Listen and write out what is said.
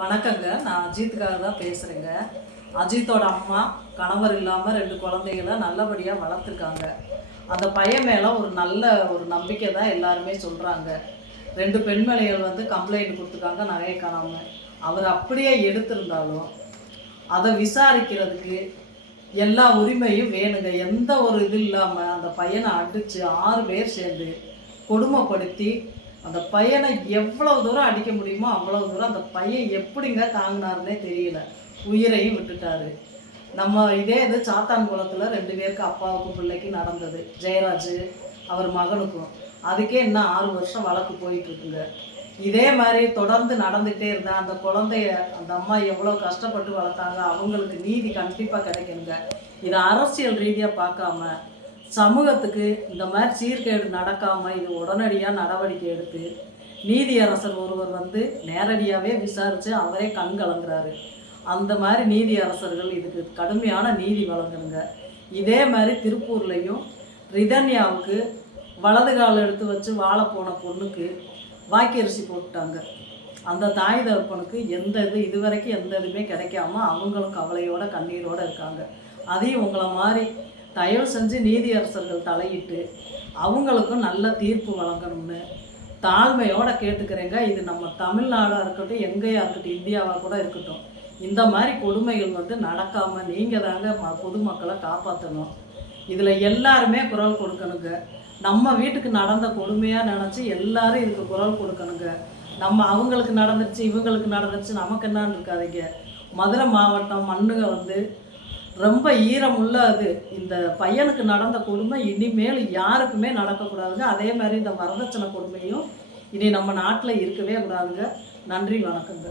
வணக்கங்க. நான் அஜித்துக்காக தான் பேசுகிறேங்க. அஜித்தோட அம்மா கணவர் இல்லாமல் 2 குழந்தைகளை நல்லபடியாக வளர்த்துருக்காங்க. அந்த பையன் மேலே ஒரு நம்பிக்கை தான் எல்லாருமே சொல்கிறாங்க. 2 பெண்மணிகள் கம்ப்ளைண்ட் கொடுத்துருக்காங்க நகையை காணாம. அவர் அப்படியே எடுத்திருந்தாலும் அதை விசாரிக்கிறதுக்கு எல்லா உரிமையும் வேணுங்க. எந்த ஒரு இது இல்லாமல் அந்த பையனை அடித்து 6 பேர் சேர்ந்து கொடுமைப்படுத்தி அந்த பையனை எவ்வளவு தூரம் அடிக்க முடியுமோ அவ்வளவு தூரம் அந்த பையன் எப்படிங்க தாங்கினாருன்னே தெரியல. உயிரையும் விட்டுட்டாரு. நம்ம இதே இது சாத்தான் குளத்தில் 2 பேருக்கு அப்பாவுக்கும் பிள்ளைக்கும் நடந்தது. ஜெயராஜ் அவர் மகனுக்கும். அதுக்கே இன்னும் 6 வருஷம் வழக்கு போயிட்டுருக்குங்க. இதே மாதிரி தொடர்ந்து நடந்துகிட்டே இருந்தால் அந்த குழந்தைய அந்த அம்மா எவ்வளோ கஷ்டப்பட்டு வளர்த்தாங்க. அவங்களுக்கு நீதி கண்டிப்பாக கிடைக்கணுங்க. இதை அரசியல் ரீதியாக பார்க்காம சமூகத்துக்கு இந்த மாதிரி சீர்கேடு நடக்காமல் இது உடனடியாக நடவடிக்கை எடுத்து நீதியரசர் ஒருவர் நேரடியாகவே விசாரித்து அவரே கண் கலங்குறாரு. அந்த மாதிரி நீதியரசர்கள் இதுக்கு கடுமையான நீதி வழங்கணுங்க. இதே மாதிரி திருப்பூர்லேயும் ரிதன்யாவுக்கு வலது கால் எடுத்து வச்சு வாழ போன பொண்ணுக்கு வாக்கரிசி போட்டாங்க. அந்த தாய் தகப்பனுக்கு இதுவரைக்கும் எந்த இதுவுமே கிடைக்காம அவங்களும் கவலையோட கண்ணீரோடு இருக்காங்க. அதையும் உங்களை மாதிரி தயவு செஞ்சு நீதியரசர்கள் தலையிட்டு அவங்களுக்கும் நல்ல தீர்ப்பு வழங்கணும்னு தாழ்மையோடு கேட்டுக்கிறேங்க. இது நம்ம தமிழ்நாடாக இருக்கட்டும், எங்கேயா இருக்கட்டும், இந்தியாவாக கூட இருக்கட்டும், இந்த மாதிரி கொடுமைகள் நடக்காமல் நீங்கள் தாங்க பொதுமக்களை காப்பாற்றணும். இதில் எல்லாருமே குரல் கொடுக்கணுங்க. நம்ம வீட்டுக்கு நடந்த கொடுமையாக நினச்சி எல்லாரும் இதுக்கு குரல் கொடுக்கணுங்க. நம்ம அவங்களுக்கு நடந்துருச்சு இவங்களுக்கு நடந்துருச்சு நமக்கு என்னான்னு இருக்காதீங்க. மதுரை மாவட்டம் மண்ணுங்க ரொம்ப ஈரமுள்ள அது. இந்த பையனுக்கு நடந்த கொடுமை இனிமேல் யாருக்குமே நடக்கக்கூடாதுங்க. அதே மாதிரி இந்த வரதட்சணை கொடுமையும் இனி நம்ம நாட்டில் இருக்கவே கூடாதுங்க. நன்றி, வணக்கங்க.